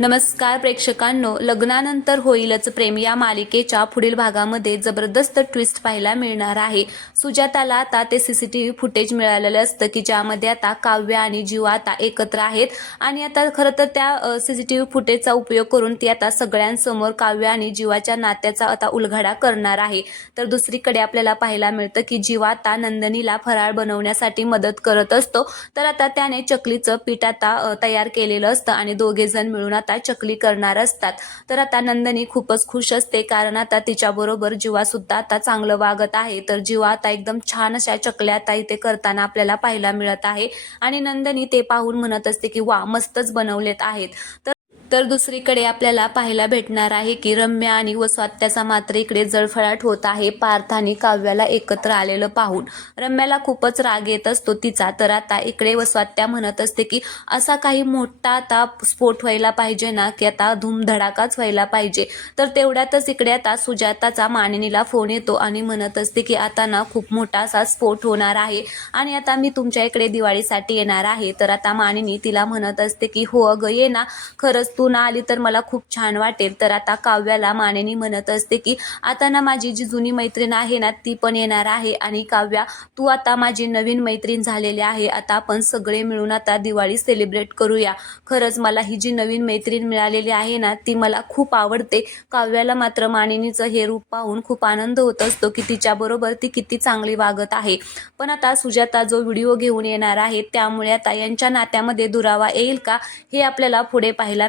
नमस्कार प्रेक्षकांनो लग्नानंतर होईलच प्रेम या मालिकेच्या पुढील भागामध्ये जबरदस्त ट्विस्ट पाहायला मिळणार आहे. सुजाताला आता ते सीसीटीव्ही फुटेज मिळालेलं असतं की ज्यामध्ये आता काव्य आणि जीव आता एकत्र आहेत. आणि आता खरं तर त्या सीसीटीव्ही फुटेजचा उपयोग करून ती आता सगळ्यांसमोर काव्य आणि जीवाच्या नात्याचा आता उलघाडा करणार आहे. तर दुसरीकडे आपल्याला पाहायला मिळतं की जीवा आता नंदनीला फराळ बनवण्यासाठी मदत करत असतो. तर आता त्याने चकलीचं पीठ आता तयार केलेलं असतं आणि दोघे जण मिळून आता चकली करणार असतात. तर आता नंदनी खूपच खुश असते. कारण आता तिच्याबरोबर जिवा सुद्धा आता चांगलं वागत आहे. तर जीवा आता एकदम छान अशा चकल्या आता इथे करताना आपल्याला पाहायला मिळत आहे. आणि नंदनी ते पाहून म्हणत असते की वा मस्तच बनवलेत आहेत. तर तर दुसरीकडे आपल्याला पाहायला भेटणार आहे की रम्या आणि वस्वात्याचा मात्र इकडे जळफळाट होत आहे. पार्थ आणि काव्याला एकत्र आलेलं पाहून रम्याला खूपच राग येत असतो तिचा. तर आता इकडे वस्वात्या म्हणत असते की असा काही मोठा आता स्फोट व्हायला पाहिजे ना की आता धूमधडाकाच व्हायला पाहिजे. तर तेवढ्यातच इकडे आता सुजाताचा मानिनीला फोन येतो आणि म्हणत असते की आता ना खूप मोठा असा स्फोट होणार आहे आणि आता मी तुमच्या इकडे दिवाळीसाठी येणार आहे. तर आता मानिनी तिला म्हणत असते की हो अगं ये ना. खरंच तू ना आली तर मला खूप छान वाटेल. तर आता काव्याला मानेनी म्हणत असते की आता ना माझी जी जुनी मैत्रीण आहे ना ती पण येणार आहे. आणि काव्या तू आता माझी नवीन मैत्रीण झालेली आहे. आता आपण सगळे मिळून आता दिवाळी सेलिब्रेट करूया. खरंच मला ही जी नवीन मैत्रीण मिळालेली आहे ना ती मला खूप आवडते. काव्याला मात्र मानिनीचं हे रूप पाहून खूप आनंद होत असतो की तिच्याबरोबर ती किती चांगली वागत आहे. पण आता सुजाता जो व्हिडिओ घेऊन येणार आहे त्यामुळे आता यांच्या नात्यामध्ये दुरावा येईल का हे आपल्याला पुढे पाहायला